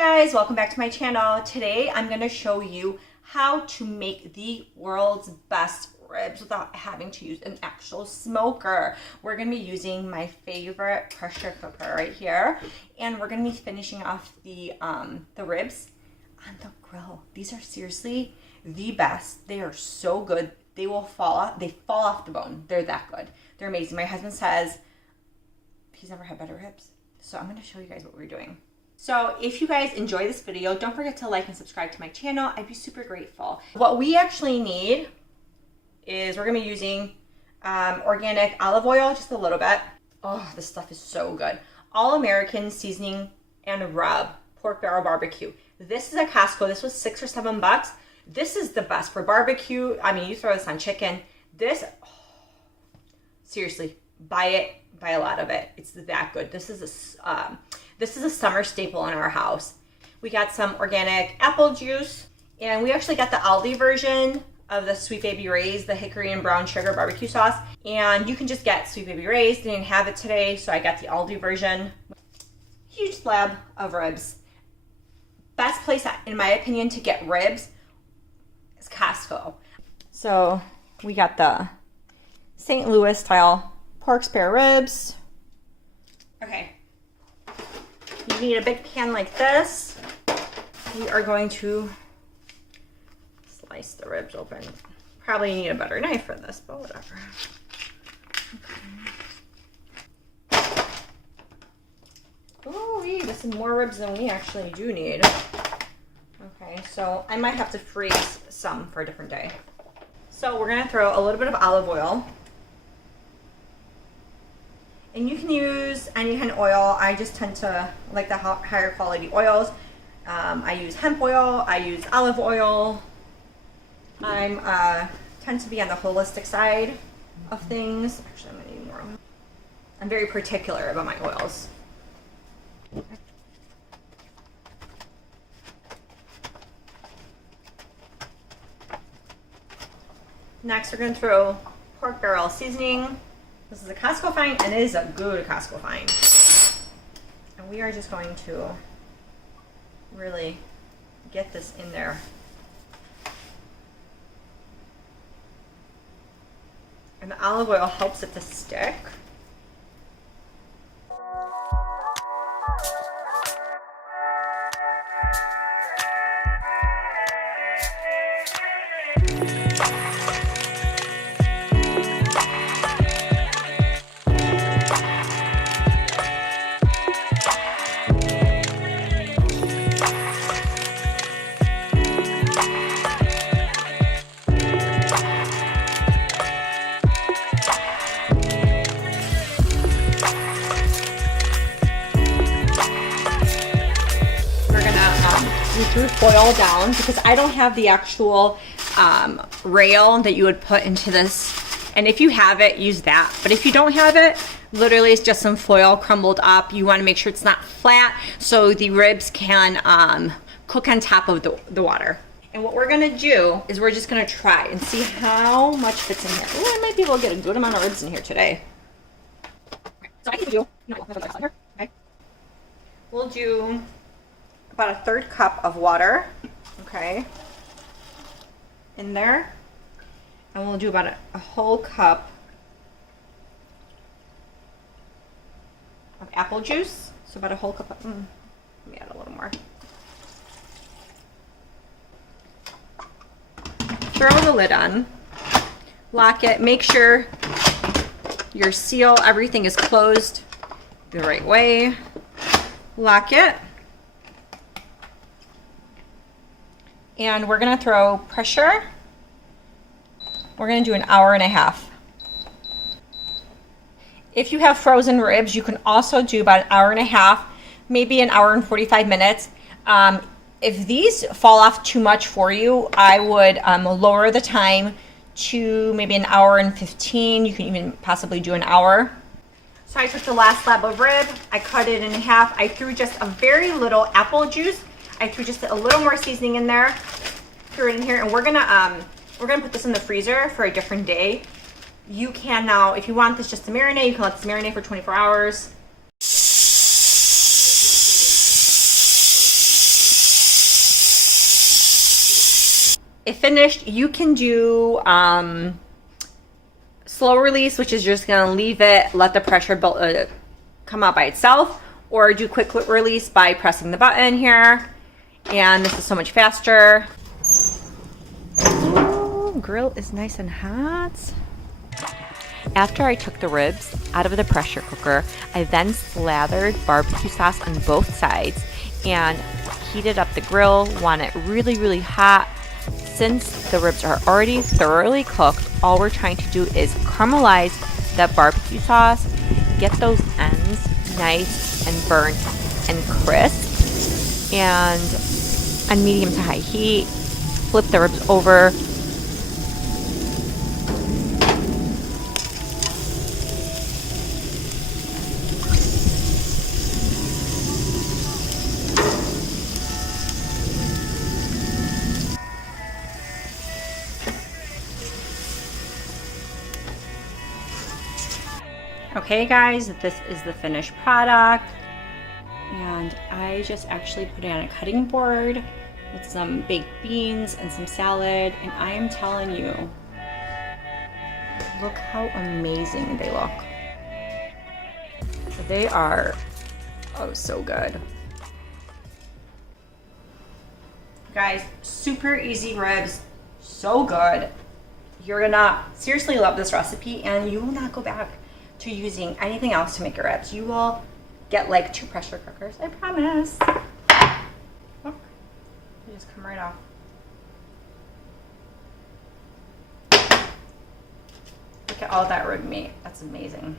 guys, welcome back to my channel. Today I'm going to show you how to make the world's best ribs without having to use an actual smoker. We're going to be using my favorite pressure cooker right here, and we're going to be finishing off the ribs on the grill. These are seriously the best. They are so good. They will fall off. They fall off the bone. They're that good. They're amazing. My husband says he's never had better ribs. So I'm going to show you guys what we're doing. So if you guys enjoy this video, don't forget to like and subscribe to my channel. I'd be super grateful. What we actually need is we're going to be using organic olive oil, just a little bit. Oh, this stuff is so good. All American seasoning and rub, pork barrel barbecue. This is at Costco. This was $6 or $7. This is the best for barbecue. I mean, you throw this on chicken. This, oh, seriously, buy it. Buy a lot of it. It's that good. This is a summer staple in our house. We got some organic apple juice, and we actually got the Aldi version of the Sweet Baby Ray's, the hickory and brown sugar barbecue sauce. And you can just get Sweet Baby Ray's. They didn't have it today, so I got the Aldi version. Huge slab of ribs. Best place, in my opinion, to get ribs is Costco. So we got the St. Louis style pork spare ribs. Okay. You need a big pan like this. We are going to slice the ribs open. Probably need a better knife for this, but whatever. Okay. Oh, this is more ribs than we actually do need. Okay, so I might have to freeze some for a different day. So we're gonna throw a little bit of olive oil. And you can use any kind of oil. I just tend to like the higher quality oils. I use hemp oil. I use olive oil. I tend to be on the holistic side of things. Actually, I'm gonna need more. I'm very particular about my oils. Next, we're gonna throw pork barrel seasoning. This is a Costco find, and it is a good Costco find. And we are just going to really get this in there. And the olive oil helps it to stick. Threw foil down because I don't have the actual rail that you would put into this, and if you have it, use that. But if you don't have it, literally it's just some foil crumbled up. You want to make sure it's not flat so the ribs can cook on top of the water. And what we're gonna do is we're just gonna try and see how much fits in here. Oh, I might be able to get a good amount of ribs in here today. So I can do okay. We'll do about a 1/3 cup of water, okay, in there, and we'll do about a whole cup of apple juice. So about a whole cup of, let me add a little more. Throw the lid on, lock it, make sure your seal, everything is closed the right way, lock it. And we're gonna throw pressure. We're gonna do an 1.5 hours. If you have frozen ribs, you can also do about an 1.5 hours, maybe an 1 hour and 45 minutes. If these fall off too much for you, I would lower the time to maybe an 1 hour and 15. You can even possibly do an hour. So I took the last slab of rib, I cut it in half. I threw just a very little apple juice. I threw just a little more seasoning in there, threw it in here, and we're gonna put this in the freezer for a different day. You can now, if you want this just to marinate, you can let this marinate for 24 hours. If finished, you can do slow release, which is just gonna leave it, let the pressure build, come out by itself, or do quick release by pressing the button here. And this is so much faster. Ooh, grill is nice and hot. After I took the ribs out of the pressure cooker, I then slathered barbecue sauce on both sides and heated up the grill, want it really, really hot. Since the ribs are already thoroughly cooked, all we're trying to do is caramelize that barbecue sauce, get those ends nice and burnt and crisp, and on medium to high heat, flip the ribs over. Okay guys, this is the finished product, and I just actually put it on a cutting board with some baked beans and some salad, and I am telling you, look how amazing they look. They are, oh, so good. Guys, super easy ribs, so good. You're gonna seriously love this recipe, and you will not go back to using anything else to make your ribs. You will get like 2 pressure cookers, I promise. Look, they just come right off. Look at all that rib meat. That's amazing.